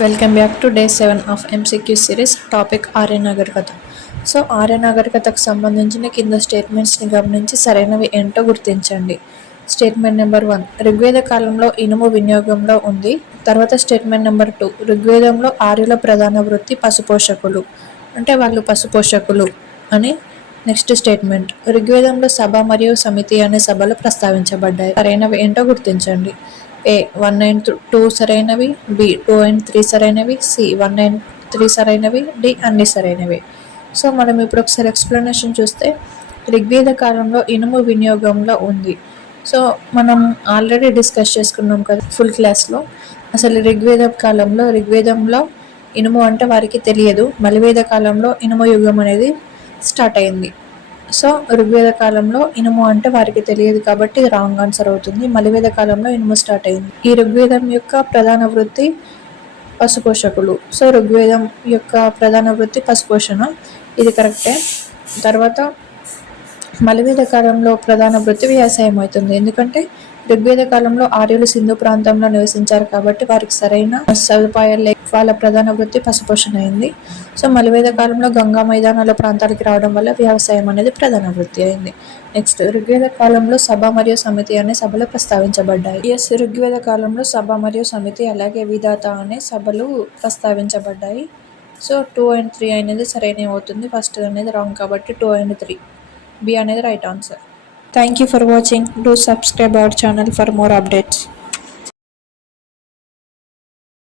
Welcome back to day 7 of MCQ series. Topic Arya నాగరికత. So Arya నాగరికతకు సంబంధించిన కింద స్టేట్మెంట్స్ని గమనించి సరైనవి ఏంటో గుర్తించండి. స్టేట్మెంట్ నెంబర్ 1, ఋగ్వేద కాలంలో ఇనుము వినియోగంలో ఉంది. తర్వాత స్టేట్మెంట్ నెంబర్ 2, ఋగ్వేదంలో ఆర్యుల ప్రధాన వృత్తి పశుపోషకులు, అంటే వాళ్ళు పశుపోషకులు అని. నెక్స్ట్ స్టేట్మెంట్, ఋగ్వేదంలో సభ మరియు సమితి అనే సభలు ప్రస్తావించబడ్డాయి. సరైనవి ఏంటో గుర్తించండి. ఏ 1 అండ్ 2 సరైనవి, బి 2 అండ్ 3 సరైనవి, సి 1 అండ్ 3 సరైనవి, డి అన్ని సరైనవి. సో మనం ఇప్పుడు ఒకసారి ఎక్స్ప్లెనేషన్ చూస్తే, ఋగ్వేద కాలంలో ఇనుము వినియోగంలో ఉంది. సో మనం ఆల్రెడీ డిస్కస్ చేసుకున్నాం కదా ఫుల్ క్లాస్లో. అసలు ఋగ్వేదంలో ఇనుము అంటే వారికి తెలియదు. మలివేద కాలంలో ఇనుము యుగం అనేది స్టార్ట్ అయింది. సో ఋగ్వేద కాలంలో ఇనుము అంటే వారికి తెలియదు కాబట్టి ఇది రాంగ్ ఆన్సర్ అవుతుంది. మలివేద కాలంలో ఇనుము స్టార్ట్ అయింది. ఈ ఋగ్వేదం యొక్క ప్రధాన వృత్తి పశుపోషకులు. సో ఋగ్వేదం యొక్క ప్రధాన వృత్తి పశుపోషణ, ఇది కరెక్టే. తర్వాత మలివేద కాలంలో ప్రధాన వృత్తి వ్యవసాయం అవుతుంది. ఎందుకంటే ఋగ్వేద కాలంలో ఆర్యులు సింధు ప్రాంతంలో నివసించారు కాబట్టి వారికి సరైన సదుపాయాలు లేక వాళ్ళ ప్రధాన వృత్తి పశుపోషణ అయింది. సో మలివేద కాలంలో గంగా మైదానాల ప్రాంతాలకి రావడం వల్ల వ్యవసాయం అనేది ప్రధాన వృత్తి అయింది. నెక్స్ట్, ఋగ్వేద కాలంలో సభ మరియు సమితి అనే సభలు ప్రస్తావించబడ్డాయి. ఋగ్వేద కాలంలో సభ మరియు సమితి అలాగే విధాత అనే సభలు ప్రస్తావించబడ్డాయి. సో 2 అండ్ 3 అనేది సరైనవి అవుతుంది. ఫస్ట్ అనేది రాంగ్ కాబట్టి 2 అండ్ 3, బి అనేది right answer. Thank you for watching. Do subscribe our channel for more updates.